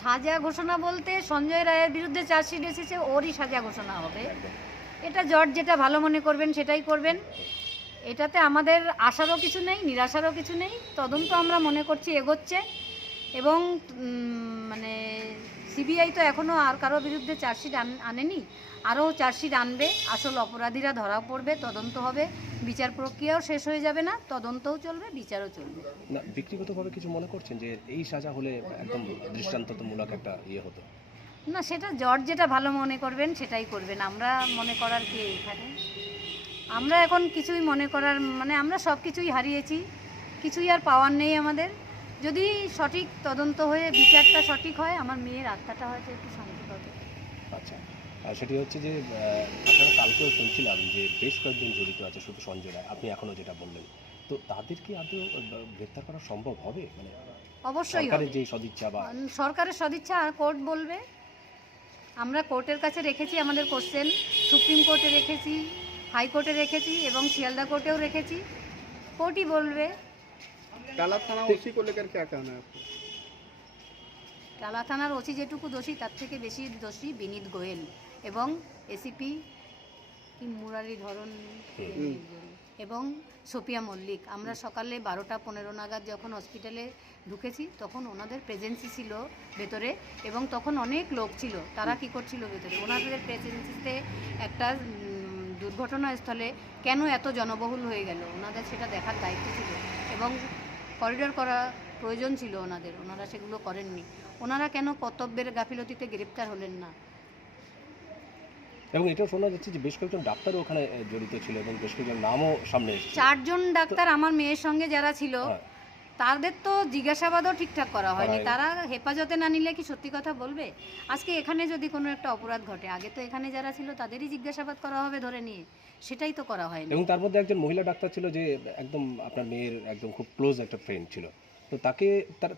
সাজা ঘোষণা বলতে সঞ্জয় রায়ের বিরুদ্ধে চার্জশিট এসেছে, ওরই সাজা ঘোষণা হবে। এটা জজ যেটা ভালো মনে করবেন সেটাই করবেন। এটাতে আমাদের আশারও কিছু নেই, নিরাশারও কিছু নেই। তদন্ত আমরা মনে করছি এগোচ্ছে এবং মানে সিবিআই তো এখনও আর কারো বিরুদ্ধে চার্জশিট আনেনি, আরও চার্জশিট আনবে। আসল অপরাধীরা ধরা পড়বে, তদন্ত হবে, বিচার প্রক্রিয়াও শেষ হয়ে যাবে না, তদন্তও চলবে, বিচারও চলবে। না ব্যক্তিগতভাবে কিছু মনে করছেন যে এই সাজা হলে একদম দৃষ্টান্তমূলক একটা ইয়ে হতো? না, সেটা জজ যেটা ভালো মনে করবেন সেটাই করবেন। আমরা মনে করার কি এখানে? আমরা এখন কিছুই মনে করার মানে আমরা সব কিছুই হারিয়েছি, কিছুই আর পাওয়ার নেই আমাদের। যদি সঠিক তদন্ত হয়ে বিচারটা সঠিক হয়, আমার মেয়ের আত্মাটা হয়তো একটু শান্তি পাবে। আচ্ছা, আর সেটি হচ্ছে যে আপনারা কালকেও শুনছিলাম যে বেশ কয়েকজন জড়িত আছে, শুধু সঞ্জয় রায়, আপনি এখনও যেটা বললেন, তো তাদের কি আদৌ গ্রেপ্তার করা সম্ভব হবে? মানে অবশ্যই হবে। সরকারের যে সদিচ্ছা বা সরকারের সদিচ্ছা আর কোর্ট বলবে। আমরা কোর্টের কাছে রেখেছি আমাদের কোশ্চেন, সুপ্রিম কোর্টে রেখেছি, হাইকোর্টে রেখেছি এবং শিয়ালদা কোর্টেও রেখেছি। কোর্টই বলবে। टाला थाना उसी को लेकर क्या कहना है आपको? টালা থানার ওসি যেটুকু দোষী তার থেকে বেশি দোষী বিনীত গোয়েল এবং এসিপি কি মুরারিধরন এবং সোপিয়া মল্লিক। আমরা সকালে 12টা 15 নাগাদ যখন হসপিটালে ঢুকেছি তখন ওনাদের প্রেজেন্সি ছিল ভেতরে এবং তখন অনেক লোক ছিল। তারা কি করছিল ভেতরে? ওনাদের প্রেজেন্সিতে একটা দুর্ঘটনাস্থলে কেন এত জনবহুল হয়ে গেল, ওনাদের সেটা দেখার দায়িত্ব ছিল এবং করিডোর করা প্রয়োজন ছিল ওনাদের, ওনারা সেগুলো করেননি। ওনারা কেন কর্তব্যের গাফিলতিতে গ্রেপ্তার হলেন না? এবং এটাও শোনা যাচ্ছে যে বেশ কয়েকজন ডাক্তারও ওখানে জড়িত ছিল এবং বেশ কয়েকজন নামও সামনে এসেছে। 4 জন ডাক্তার আমার মেয়ের সঙ্গে যারা ছিল হ্যাঁ। তাদের তো জিজ্ঞাসাবাদও ঠিকঠাক করা হয়নি। হয়নি। তারা হেফাজতে না নিলে কি সত্যি কথা বলবে? আজকে এখানে যদি কোনো একটা অপরাধ ঘটে, আগে তো এখানে যারা ছিল তাদেরই জিজ্ঞাসাবাদ করা হবে ধরে নিয়ে, সেটাই তো করা হয়নি। এবং তার মধ্যে একজন মহিলা ডাক্তার ছিল যে একদম আপনার মেয়ের একদম খুব ক্লোজ একটা ফ্রেন্ড ছিল, তো তাকে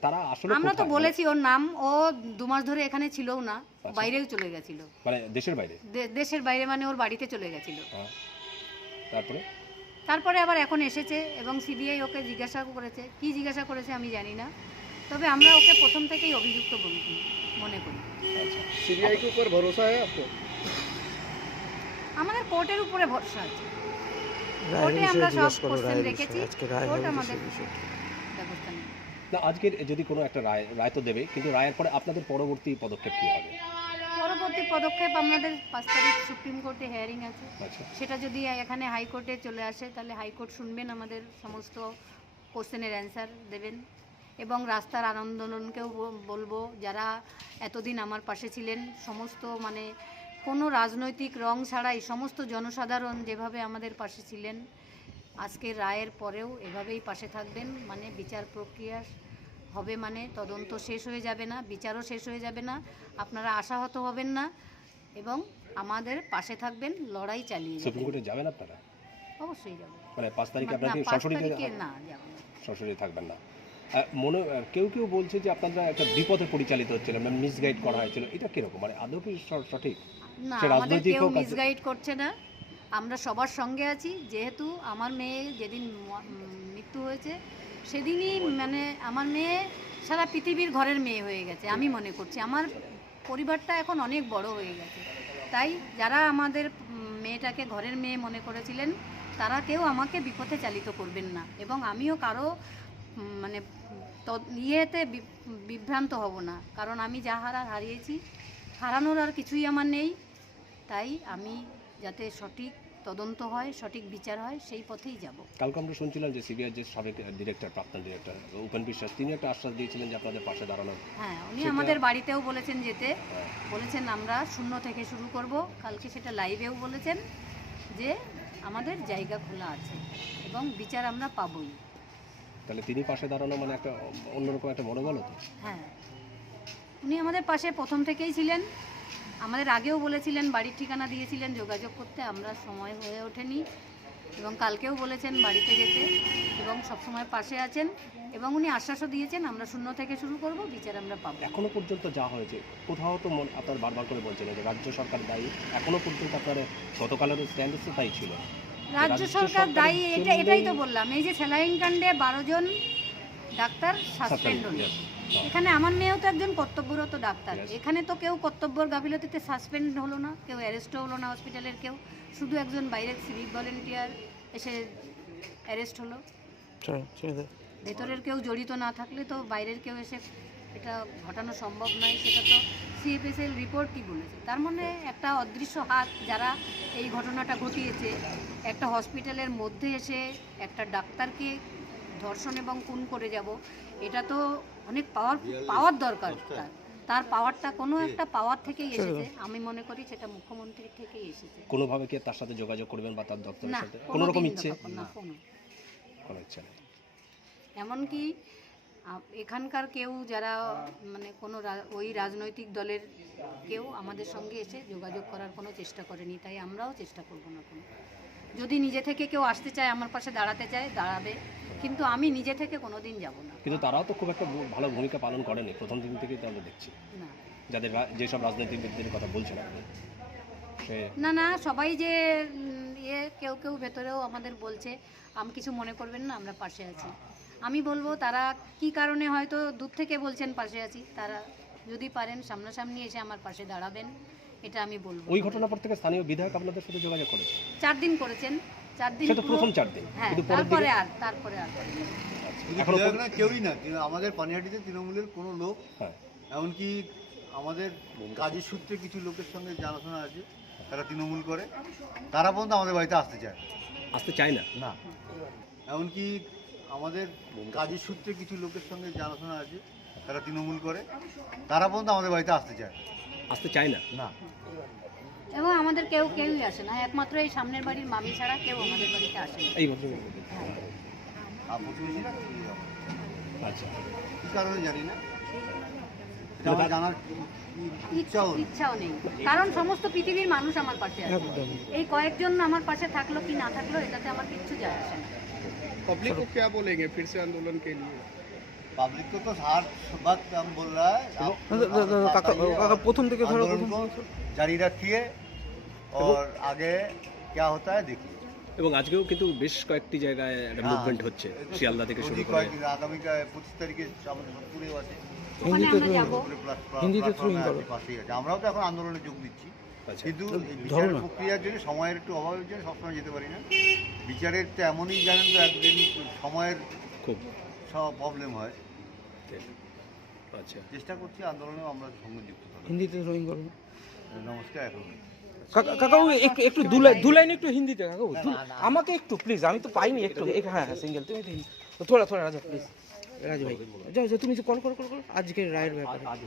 তারা আসলে আমরা তো কোথায়? বলেছি ওর নাম, ও 2 মাস ধরে এখানে ছিলও না, বাইরেও চলে গেছিল। মানে দেশের বাইরে? দেশের বাইরে মানে ওর বাড়িতে চলে গেছিল। হ্যাঁ। তারপরে আবার এখন এসেছে এবং সিবিআই ওকে জিজ্ঞাসা করেছে, কি জিজ্ঞাসা করেছে আমি জানি না, তবে আমরা ওকে প্রথম থেকেই অভিযুক্ত মনে করি। আচ্ছা, सीबीआई के ऊपर भरोसा है आपको? আমাদের কোর্টের উপরে ভরসা আছে। কোর্টে আমরা সব কোশ্চেন রেখেছি, কোর্ট আমাদের ব্যবস্থা নেবে। না আজকের যদি কোনো একটা রায় তো দেবে, কিন্তু রায়ের পরে আপনাদের পরবর্তী পদক্ষেপ কী হবে? পরবর্তী পদক্ষেপ আমাদের 5 তারিখ সুপ্রিম কোর্টে হিয়ারিং আছে। আচ্ছা, সেটা যদি এখানে হাইকোর্টে চলে আসে তাহলে হাইকোর্ট শুনবেন, আমাদের সমস্ত কোশ্চেনের অ্যান্সার দেবেন এবং রাস্তার আন্দোলনকেও বলবো, যারা এতদিন আমার পাশে ছিলেন, সমস্ত মানে কোনো রাজনৈতিক রং ছাড়াই সমস্ত জনসাধারণ যেভাবে আমাদের পাশে ছিলেন, আজকের রায়ের পরেও এভাবেই পাশে থাকবেন। মানে বিচার প্রক্রিয়া হবে, মানে তদন্ত শেষ হয়ে যাবে না, বিচারও শেষ হয়ে যাবে না, আপনারা আশাহত হবেন না এবং আমাদের পাশে থাকবেন, লড়াই চালিয়ে যাবেন। সুপ্রিম কোর্টে যাবেন আপনারা? অবশ্যই যাব। মানে 5 তারিখে আপনারা কি 5 সরাসরি তারিখে না যাব না। সরাসরি থাকবেন না? কেউ কেউ বলছে যে আপনারা একটা বিপথে পরিচালিত হচ্ছিলেন, মানে মিসগাইড করা হয়েছিল, এটা কিরকম? মানে আদৌ কি সঠিক? না, সে আমাদের রাজনৈতিক কেউ হোক, মিসগাইড করছে না, আমরা সবার সঙ্গে আছি। যেহেতু আমার মেয়ে যেদিন মৃত্যু হয়েছে সেদিনই মানে আমার মেয়ে সারা পৃথিবীর ঘরের মেয়ে হয়ে গেছে। আমি মনে করছি আমার পরিবারটা এখন অনেক বড় হয়ে গেছে, তাই যারা আমাদের মেয়েটাকে ঘরের মেয়ে মনে করেছিলেন তারা কেউ আমাকে বিপথে চালিত করবেন না এবং আমিও কারো মানে ইয়েতে বিভ্রান্ত হব না, কারণ আমি যা হারিয়েছি, হারানোর আর কিছুই আমার নেই। তাই আমি যাতে সঠিক তদন্ত হয়, সঠিক বিচার হয়, সেই পথেই যাব। কালকে আমরা শুনছিলাম যে সিবিআই যে সাবেক ডিরেক্টর, প্রাক্তন ডিরেক্টর উপেন বিশ্বাস, তিনি একটা আশ্বাস দিয়েছিলেন যে আপনাদের পাশে দাঁড়ানোর। হ্যাঁ, উনি আমাদের বাড়িতেও বলেছেন যেতে, বলেছেন আমরা শূন্য থেকে শুরু করব। কালকে সেটা লাইভেও বলেছেন যে আমাদের জায়গা খোলা আছে এবং বিচার আমরা পাবই। তাহলে তিনি পাশে দাঁড়ানো মানে একটা অন্যরকম একটা মনোবল হতো। হ্যাঁ, উনি আমাদের পাশে প্রথম থেকেই ছিলেন, আমাদের আগেও বলেছিলেন, বাড়ির ঠিকানা দিয়েছিলেন যোগাযোগ করতে, আমরা সময় হয়ে ওঠেনি এবং কালকেও বলেছেন বাড়িতে যেতে এবং সবসময় পাশে আছেন এবং উনি আশ্বাসও দিয়েছেন আমরা শূন্য থেকে শুরু করব, বিচার আমরা পাবো। এখনো পর্যন্ত যা হয়েছে কোথাও তো আপনার বারবার করে বলছেন যে রাজ্য সরকার দায়ী, এখনো পর্যন্ত আপনার গতকালের স্ট্যান্ড তাই ছিল। রাজ্য সরকার দায়ী, এটাই তো বললাম। এই যে স্যালাইন কাণ্ডে 12 জন ডাক্তার সাসপেন্ড হল, এখানে আমার মেয়েও তো একজন কর্তব্যরত ডাক্তার, Yes. এখানে তো কেউ কর্তব্যর গাফিলতিতে সাসপেন্ড হলো না, কেউ অ্যারেস্টও হলো না হসপিটালের কেউ, শুধু একজন বাইরের সিভিক ভলেন্টিয়ার এসে অ্যারেস্ট হলো। ভেতরের কেউ জড়িত না থাকলে তো বাইরের কেউ এসে এটা ঘটানো সম্ভব নয়, সেটা তো সিএফএসএল রিপোর্টই বলেছে। তার মানে একটা অদৃশ্য হাত যারা এই ঘটনাটা ঘটিয়েছে, একটা হসপিটালের মধ্যে এসে একটা ডাক্তারকে ধর্ষণ এবং খুন করে যাব, এটা তো অনেক পাওয়ার দরকার। তার পাওয়ারটা কোনো একটা পাওয়ার থেকেই এসেছে, আমি মনে করি সেটা মুখ্যমন্ত্রীর থেকেই এসেছে। কোনোভাবে কি তার সাথে যোগাযোগ করবেন বা তার দপ্তরের না, সাথে কোনো রকম কোনোদিন ইচ্ছে? না, কোনো। কোনো ইচ্ছা নেই। এমনকি এখানকার কেউ যারা মানে কোনো ওই রাজনৈতিক দলের কেউ আমাদের সঙ্গে এসে যোগাযোগ করার কোনো চেষ্টা করেনি, তাই আমরাও চেষ্টা করব না কোনো। যদি নিজে থেকে কেউ আসতে চায়, আমার পাশে দাঁড়াতে চায়, দাঁড়াবে, কিন্তু আমি নিজে থেকে কোনো দিন যাব না। কিন্তু তারাও তো খুব একটা ভালো ভূমিকা পালন করেনি প্রথম দিন থেকেই, তো আমরা দেখছি না যাদের যেসব রাজনীতিবিদদের কথা বলছেন আপনি, সে না না, সবাই যে কেউ কেউ ভেতরেও আমাদের বলছে, আমি কিছু মনে করবেন না, আমরা পাশে আছি। আমি বলবো তারা কি কারণে হয়তো দূর থেকে বলছেন পাশে আছি, তারা যদি পারেন সামনাসামনি এসে আমার পাশে দাঁড়াবেন, এটা আমি বলবো। ওই ঘটনার পর থেকে স্থানীয় বিধায়ক আপনাদের সাথে যোগাযোগ করেছে? 4 দিন করেছেন, 4 দিন সে তো পুরো- প্রথম 4 দিন, হ্যাঁ, কিন্তু পরের তারপরে দিকে আর করেনি। এখনো বিধায়ক না, কেউই না, কিন্তু আমাদের পানিহাটিতে তৃণমূলের কোনো লোক, হ্যাঁ এমনকি আমাদের কাজের সূত্রে কিছু লোকের সঙ্গে জানাশোনা আছে, তারা তৃণমূল করে, তারা পর্যন্ত আমাদের বাড়িতে আসতে চায় আসতে চায় না। না। এমনকি আমাদের কাজের সূত্রে কিছু লোকের সঙ্গে জানাশোনা আছে, তারা তৃণমূল করে, তারা পর্যন্ত আমাদের বাড়িতে আসতে চায় আসতে চায় না। না। এবং আমাদের কেউই আসে না, একমাত্র এই সামনের বাড়ির মামি ছাড়া কেউ আমাদের বাড়িতে আসে না। এই ভদ্রলোক। আর প্রতিবেশীরা আচ্ছা, কী কারণে জানি না, এটা আমার জানার ইচ্ছাও নেই। ইচ্ছাও নেই, কারণ সমস্ত পৃথিবীর মানুষ আমার পাশে আছে। এই কয়েকজন আমার পাশে থাকলো কি না থাকলো এটাতে আমার কিচ্ছু যায় আসে না। पब्लिक को क्या बोलेंगे फिर से आंदोलन के लिए? पब्लिक को तो हर बात हम बोल रहा है, आप প্রথম থেকে ধরো आंदोलन को जारी रखिए और आगे क्या होता है देखिए। এবং আজকেও কিন্তু বেশ কয়েকটি জায়গায় একটা মুভমেন্ট হচ্ছে, শিয়ালদা থেকে শুরু করে। আগামী 25 তারিখে আমাদের সবপুরেও আছে, ওখানে আমরা যাবো। হিন্দিতে throwing প্ল্যাটফর্মে করো। আছে, পাশেই আছে। আমরাও তো এখন আন্দোলনে যোগ দিচ্ছি, আচ্ছা, কিন্তু এই ধরো বিচারের না। প্রক্রিয়ার জন্য সময়ের একটু অভাবের জন্য সবসময় যেতে পারি না। বিচারের তো এমনই জানেন তো, একদিন সময়ের খুব সব প্রবলেম হয়। ঠিক। আচ্ছা, চেষ্টা করছি আন্দোলনেও আমরা সঙ্গে যুক্ত থাকবো। হিন্দিতে ড্রয়িং করো। নমস্কার। এখন কাকাও একটু দু লাইন একটু হিন্দিতে কাকাও, আমাকে একটু প্লিজ, আমি তো পাইনি একটু। হ্যাঁ হ্যাঁ, সিঙ্গেল তুমি থোড়া রাজা প্লিজ, রাজু ভাই যাও যাও, তুমি কল করো আজকের রায়ের ব্যাপারে। আজ